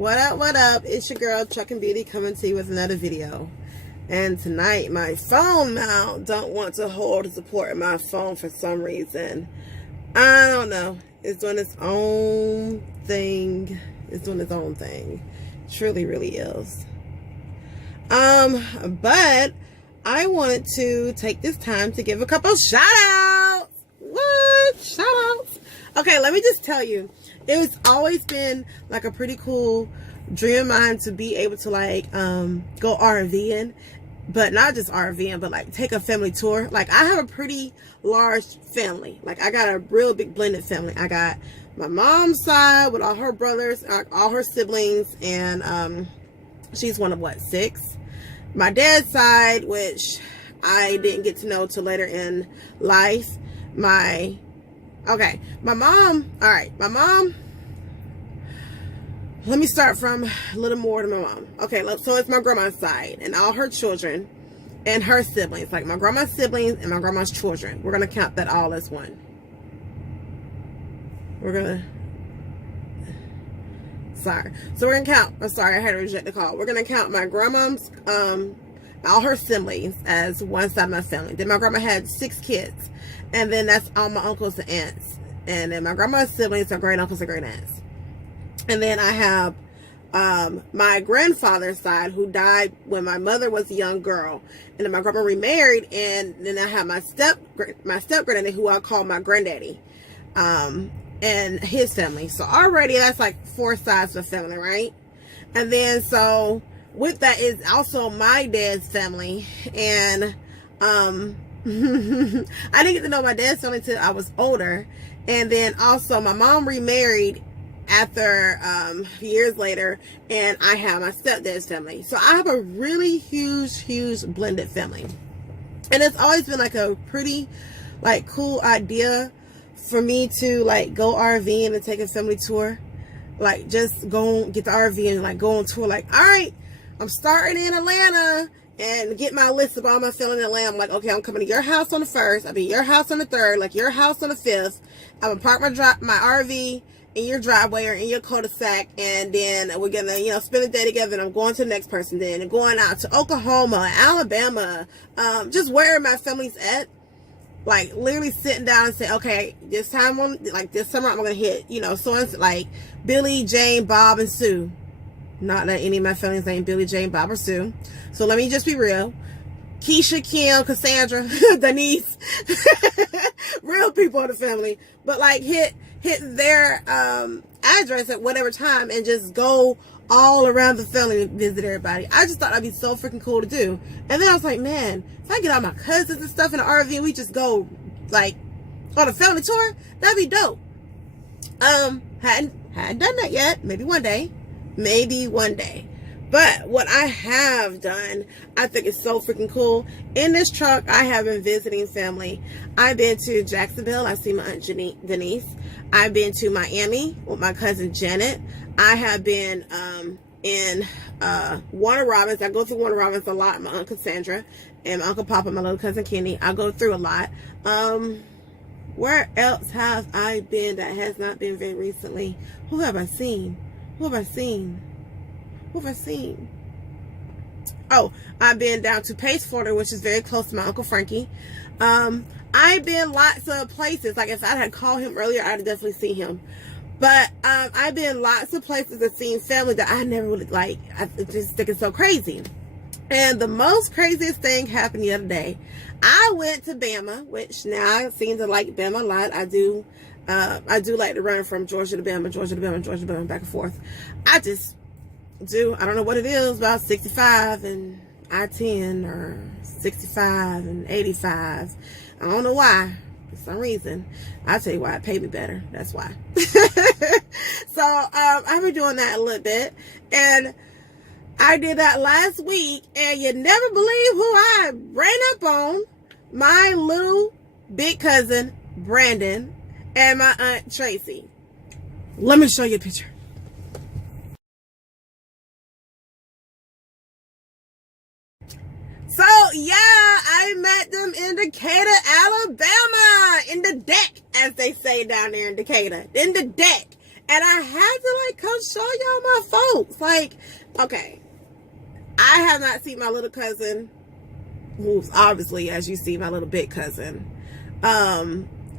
What up, what up? It's your girl Truck and Beauty coming to you with another video. And tonight my phone mount don't want to hold the support in my phone for some reason. I don't know. It's doing its own thing. It's doing its own thing. It truly, really is. But I wanted to take this time to give a couple shout outs. What? Shout outs? Okay, let me just tell you. It's always been like a pretty cool dream of mine to be able to like go RVing, but not just RVing, but like take a family tour. Like I have a pretty large family. Like I got a real big blended family. I got my mom's side with all her brothers, all her siblings, and she's one of what, 6. My dad's side, which I didn't get to know till later in life. My mom, all right, my mom, let me start from a little more to my mom. Okay, so it's my grandma's side and all her children and her siblings, like my grandma's siblings and my grandma's children. We're going to count that all as one. We're going to, so we're going to count, I'm sorry, I had to reject the call. We're going to count my grandma's, all her siblings as one side of my family. Then my grandma had 6 kids. And then that's all my uncles and aunts. And then my grandma's siblings are great uncles and great aunts. And then I have my grandfather's side, who died when my mother was a young girl. And then my grandma remarried. And then I have my step granddaddy, who I call my granddaddy, and his family. So already that's like 4 sides of the family, right? And then so with that is also my dad's family. And I didn't get to know my dad's family until I was older. And then also my mom remarried after years later, and I have my stepdad's family. So I have a really huge blended family. And it's always been like a pretty like cool idea for me to like go RVing and take a family tour. Like just go get the RV and like go on tour. Like, all right, I'm starting in Atlanta. And get my list of all my family in Atlanta. I'm like, okay, I'm coming to your house on the 1st. I'll be your house on the 3rd. Like your house on the 5th. I'm gonna park my RV in your driveway or in your cul-de-sac. And then we're gonna, spend the day together. And I'm going to the next person then. And going out to Oklahoma, Alabama. Just where my family's at. Like literally sitting down and say, okay, this summer I'm gonna hit, so it's like Billy, Jane, Bob, and Sue. Not that any of my family's name Billy, Jane, Bob, or Sue. So let me just be real. Keisha, Kim, Cassandra, Denise. Real people in the family. But like hit their address at whatever time and just go all around the family and visit everybody. I just thought that'd be so freaking cool to do. And then I was like, man, if I get all my cousins and stuff in the RV and we just go like on a family tour, that'd be dope. Hadn't done that yet. Maybe one day. But what I have done, I think is so freaking cool. In this truck, I have been visiting family. I've been to Jacksonville. I see my aunt Denise. I've been to Miami with my cousin Janet. I have been in Warner Robins. I go through Warner Robins a lot. My aunt Cassandra and my uncle Papa, my little cousin Kenny. I go through a lot. Where else have I been that has not been very recently? Who have I seen? Oh, I've been down to Pace, Florida, which is very close to my Uncle Frankie. I've been lots of places. Like if I had called him earlier, I'd definitely see him. But I've been lots of places and seen family that I never would like. I just think it's so crazy. And the most craziest thing happened the other day. I went to Bama, which now I seem to like Bama a lot. I do like to run from Georgia to Bama, back and forth. I just do. I don't know what it is about 65 and I-10 or 65 and 85. I don't know why. For some reason. I'll tell you why. It paid me better. That's why. So I've been doing that a little bit. And I did that last week. And you never believe who I ran up on. My little big cousin, Brandon, and my aunt Tracy. Let me show you a picture. So yeah, I met them in Decatur, Alabama, in the deck, as they say down there in Decatur, in the deck. And I had to like come show y'all my folks. Like, okay, I have not seen my little cousin, who's obviously, as you see, my little big cousin,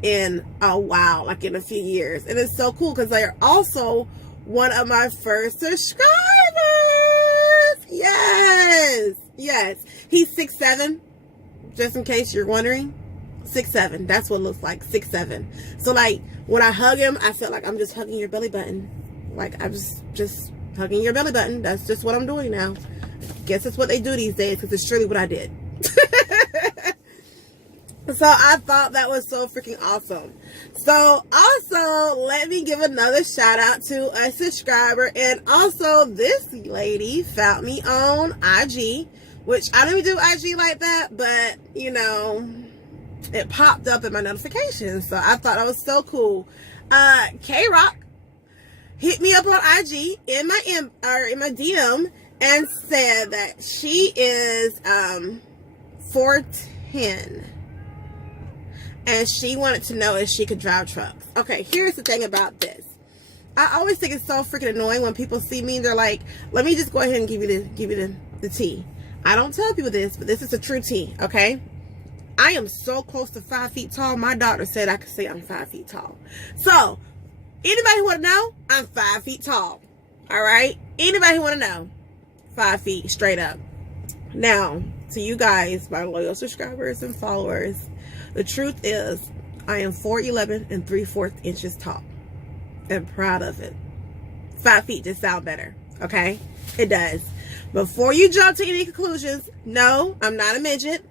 in a while, like in a few years. And it's so cool because they're also one of my first subscribers. Yes, yes. He's 6'7", just in case you're wondering. 6'7", that's what it looks like, 6'7". So like when I hug him, I feel like I'm just hugging your belly button. Like I'm just hugging your belly button. That's just what I'm doing now. Guess that's what they do these days, because it's truly what I did. So I thought that was so freaking awesome. So also, let me give another shout out to a subscriber. And also, this lady found me on IG, which I don't even do IG like that, but you know, it popped up in my notifications. So I thought that was so cool. K-Rock hit me up on IG in my DM and said that she is 4'10", and she wanted to know if she could drive trucks. Okay, here's the thing about this. I always think it's so freaking annoying when people see me and they're like, let me just go ahead and give you the tea. I don't tell people this, but this is a true tea, okay? I am so close to 5 feet tall. My doctor said I could say I'm 5 feet tall. So, anybody who want to know, I'm 5 feet tall. All right? Anybody who want to know, 5 feet straight up. Now, to you guys, my loyal subscribers and followers, the truth is, I am 4'11" and 3/4 inches tall. And proud of it. 5 feet just sound better, okay? It does. Before you jump to any conclusions, no, I'm not a midget.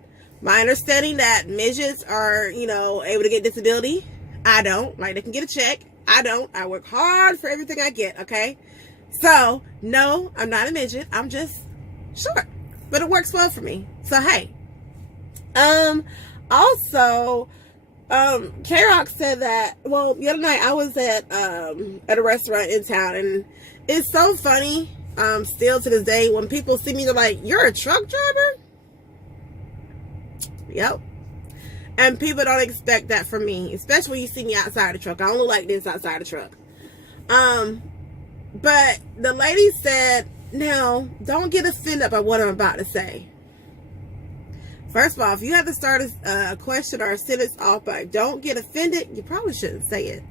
My understanding that midgets are, you know, able to get disability. I don't. Like, they can get a check. I don't. I work hard for everything I get, okay? So, no, I'm not a midget. I'm just short. But it works well for me. So, hey. Also, K-Rock said that, well, the other night I was at a restaurant in town, and it's so funny, still to this day, when people see me, they're like, you're a truck driver? Yep. And people don't expect that from me, especially when you see me outside the truck. I don't look like this outside the truck. But the lady said, now, don't get offended by what I'm about to say. First of all, if you have to start a question or a sentence off by don't get offended, you probably shouldn't say it.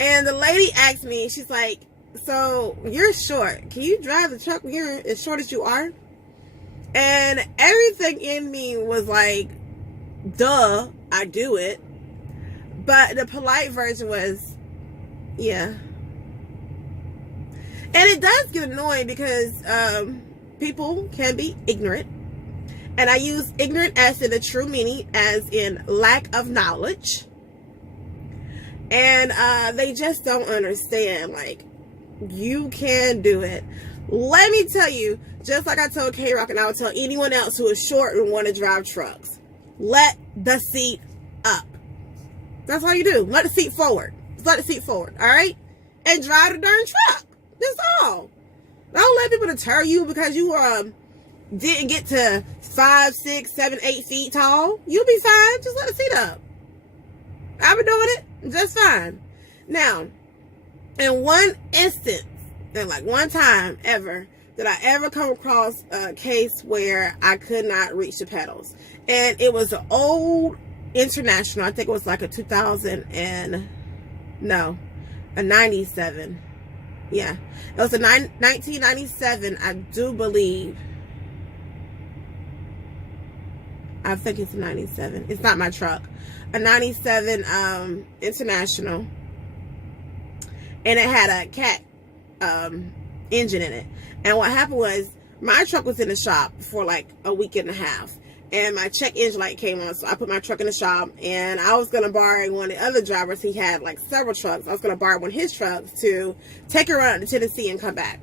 And the lady asked me, she's like, so you're short. Can you drive the truck when you're as short as you are? And everything in me was like, duh, I do it. But the polite version was, yeah. And it does get annoying because people can be ignorant. And I use ignorant as in the true meaning, as in lack of knowledge. And they just don't understand, like, you can do it. Let me tell you, just like I told K-Rock, and I would tell anyone else who is short and want to drive trucks, let the seat up. That's all you do. Let the seat forward. Just let the seat forward, all right? And drive the darn truck. That's all. Don't let people deter you because you didn't get to 5, 6, 7, 8 feet tall. You'll be fine. Just let the seat up. I've been doing it just fine. Now, in one instance, and like one time ever, did I ever come across a case where I could not reach the pedals. And it was an old International. I think it was like a 97. Yeah. It was a 1997, I do believe. I think it's a 97. It's not my truck. A 97 International. And it had a cat engine in it. And what happened was, my truck was in the shop for like a week and a half. And my check engine light came on. So I put my truck in the shop. And I was going to borrow one of the other drivers. He had like several trucks. I was going to borrow one of his trucks to take it around to Tennessee and come back.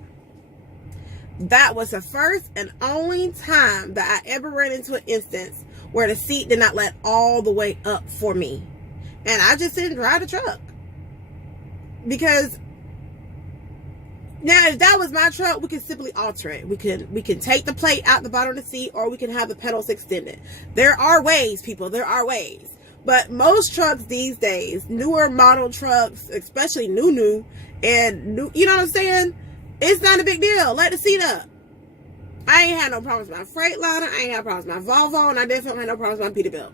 That was the first and only time that I ever ran into an instance where the seat did not let all the way up for me. And I just didn't drive the truck. Because now if that was my truck, we could simply alter it. We can take the plate out the bottom of the seat, or we can have the pedals extended. There are ways, people. There are ways. But most trucks these days, newer model trucks, especially new, and new, you know what I'm saying? It's not a big deal. Let the seat up. I ain't had no problems with my Freightliner. I ain't had problems with my Volvo, and I definitely had no problems with my Peterbilt.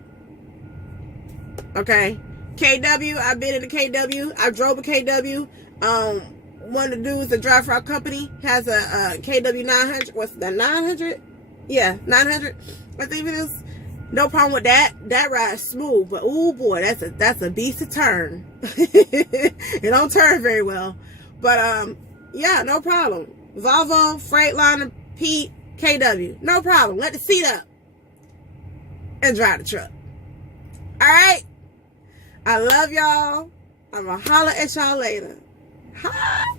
Okay, KW. I've been in a KW. I drove a KW. One of the dudes that drive for our company has a KW 900. What's that? 900? Yeah, 900. I think it is. No problem with that. That ride's smooth, but oh boy, that's a beast to turn. It don't turn very well, but yeah, no problem. Volvo, Freightliner, Pete, KW, no problem. Let the seat up and drive the truck. All right. I love y'all. I'm gonna holler at y'all later. Hi.